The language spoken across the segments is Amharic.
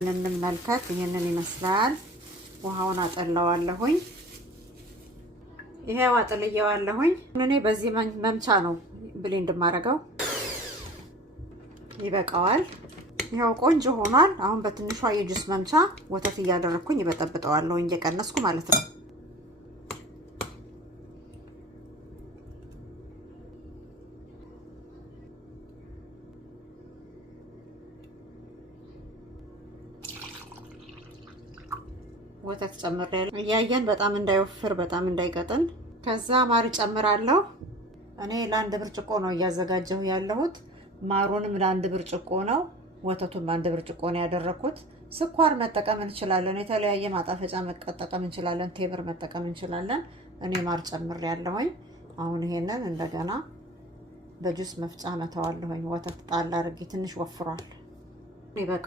እንመልከት። ይሄንን ይመስላል። ውሃውን አጠላዋለሁኝ። ይሄው አጥልየዋለሁኝ። እኔ በዚህ መምቻ ነው ብሌንድ ማረጋው። ይበቃዋል። ይሄው ቆንጆ ሆኗል። አሁን በትንሿ የጁስ መምቻ ወተት እያደረኩኝ ይበጠብጠዋለሁ እየቀነስኩ ማለት ነው። ወተት ጨምሬያለሁ። እያየን በጣም እንዳይወፍር በጣም እንዳይቀጥን። ከዛ ማር ጨምራለሁ። እኔ ለአንድ ብርጭቆ ነው እያዘጋጀሁ ያለሁት። ማሩንም ለአንድ ብርጭቆ ነው፣ ወተቱን ለአንድ ብርጭቆ ነው ያደረኩት። ስኳር መጠቀም እንችላለን፣ የተለያየ ማጣፈጫ መጠቀም እንችላለን፣ ቴምር መጠቀም እንችላለን። እኔ ማር ጨምሬያለሁኝ። አሁን ይሄንን እንደገና በጁስ መፍጫ መተዋለሁኝ። ወተት ጣል አድርጌ ትንሽ ወፍሯል።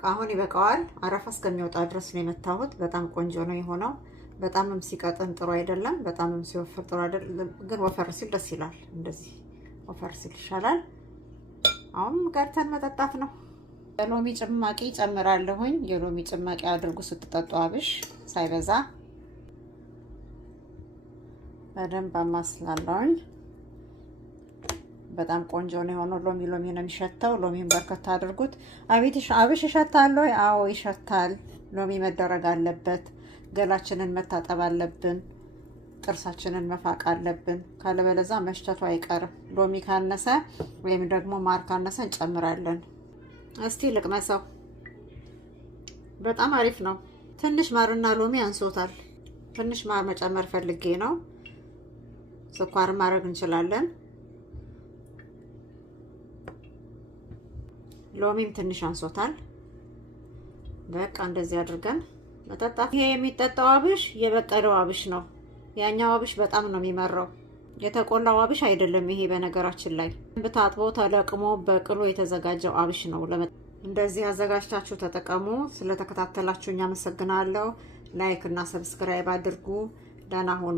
አሁን ይበቃዋል። አረፋ እስከሚወጣ ድረስ ነው የመታሁት። በጣም ቆንጆ ነው የሆነው። በጣምም ሲቀጥን ጥሩ አይደለም፣ በጣምም ሲወፍር ጥሩ አይደለም። ግን ወፈር ሲል ደስ ይላል። እንደዚህ ወፈር ሲል ይሻላል። አሁን ቀርተን መጠጣት ነው። የሎሚ ጭማቂ ጨምራለሁኝ። የሎሚ ጭማቂ አድርጉ ስትጠጡ፣ አብሽ ሳይበዛ በደንብ አማስላለሁኝ። በጣም ቆንጆ ነው የሆነው። ሎሚ ነው የሚሸተው። ሎሚን በርከት አድርጉት። አብሽ ይሸታል ወይ? አዎ ይሸታል። ሎሚ መደረግ አለበት። ገላችንን መታጠብ አለብን። ጥርሳችንን መፋቅ አለብን። ካለበለዛ መሽተቱ አይቀርም። ሎሚ ካነሰ ወይም ደግሞ ማር ካነሰ እንጨምራለን። እስቲ ልቅመሰው። በጣም አሪፍ ነው። ትንሽ ማርና ሎሚ አንሶታል። ትንሽ ማር መጨመር ፈልጌ ነው። ስኳር ማድረግ እንችላለን። ሎሚም ትንሽ አንሶታል። በቃ እንደዚህ አድርገን መጠጣት። ይሄ የሚጠጣው አብሽ የበቀለው አብሽ ነው። ያኛው አብሽ በጣም ነው የሚመራው። የተቆላው አብሽ አይደለም ይሄ። በነገራችን ላይ ታጥቦ ተለቅሞ በቅሎ የተዘጋጀው አብሽ ነው። እንደዚህ አዘጋጅታችሁ ተጠቀሙ። ስለተከታተላችሁኝ አመሰግናለሁ። ላይክ እና ሰብስክራይብ አድርጉ። ደህና ሁኑ።